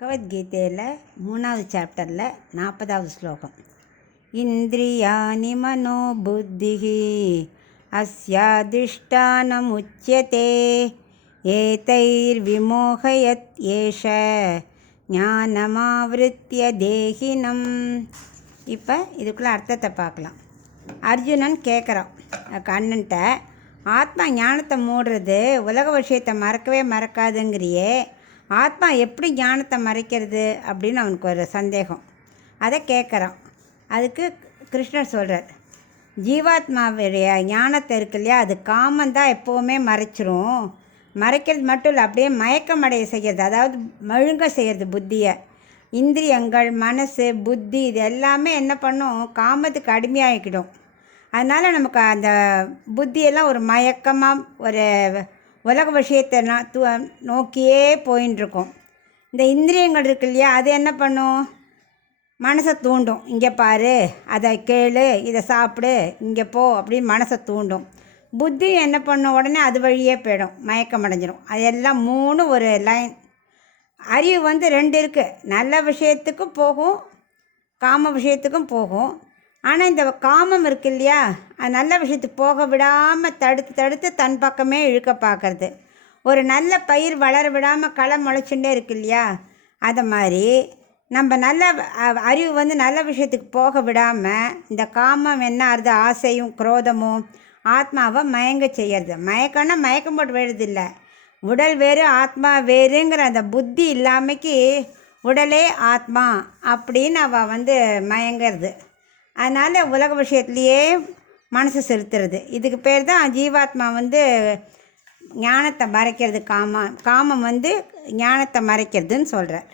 பகவத்கீதையில் 3வது சாப்டரில் 40வது ஸ்லோகம். இந்திரியாணி மனோ புத்திஹி அஸ்யாதிஷ்டானமுச்யதே ஏதைர் விமோகயத் ஏஷ ஞானமாவிருத்திய தேகினம். இப்போ இதுக்குள்ளே அர்த்தத்தை பார்க்கலாம். அர்ஜுனன் கேட்குறான் கண்ணன்ட்ட, ஆத்மா ஞானத்தை மூடுறது, உலக விஷயத்தை மறக்கவே மறக்காதுங்கிறியே, ஆத்மா எப்படி ஞானத்தை மறைக்கிறது அப்படின்னு அவனுக்கு ஒரு சந்தேகம். அதை கேட்குறான். அதுக்கு கிருஷ்ணர் சொல்கிறார், ஜீவாத்மாவுடைய ஞானத்தை இருக்கு இல்லையா, அது காமந்தான் எப்போவுமே மறைச்சிரும். மறைக்கிறது மட்டும் இல்லை, அப்படியே மயக்கமடைய செய்கிறது, அதாவது மழுங்க செய்கிறது புத்தியை. இந்திரியங்கள், மனசு, புத்தி இது எல்லாமே என்ன பண்ணும், காமத்துக்கு அடிமையாகிக்கிடும். அதனால் நமக்கு அந்த புத்தியெல்லாம் ஒரு மயக்கமாக ஒரு உலக விஷயத்தை நோக்கியே போயின்ட்டுருக்கோம். இந்த இந்திரியங்கள் இருக்கு இல்லையா, அது என்ன பண்ணும், மனசை தூண்டும். இங்கே பாரு, அதை கேளு, இதை சாப்பிடு, இங்கே போ அப்படின்னு மனசை தூண்டும். புத்தி என்ன பண்ணும், உடனே அது வழியே போயிடும், மயக்கம் அடைஞ்சிடும். அது எல்லாம் மூணு ஒரு லைன். அறிவு 2 இருக்குது, நல்ல விஷயத்துக்கும் போகும், காம விஷயத்துக்கும் போகும். ஆனால் இந்த காமம் இருக்கு இல்லையா, அது நல்ல விஷயத்துக்கு போக விடாமல் தடுத்து தன் பக்கமே இழுக்க பார்க்கறது. ஒரு நல்ல பயிர் வளர விடாமல் களை முளைச்சுட்டே இருக்கு இல்லையா, அதை மாதிரி நம்ம நல்ல அறிவு நல்ல விஷயத்துக்கு போக விடாமல் இந்த காமம் என்ன ஆறுது, ஆசையும் குரோதமும் ஆத்மாவை மயங்க செய்யறது. மயக்கம்னா மயக்கம் போட்டு விழுதில்லை, உடல் வேறு ஆத்மா வேறுங்கிற அந்த புத்தி இல்லாமைக்கு உடலே ஆத்மா அப்படின்னு அவள் மயங்கிறது. அதனால் உலக விஷயத்துலையே மனசு செலுத்துறது. இதுக்கு பேர் தான் ஜீவாத்மா ஞானத்தை மறைக்கிறது. காமம் ஞானத்தை மறைக்கிறதுன்னு சொல்கிறார்.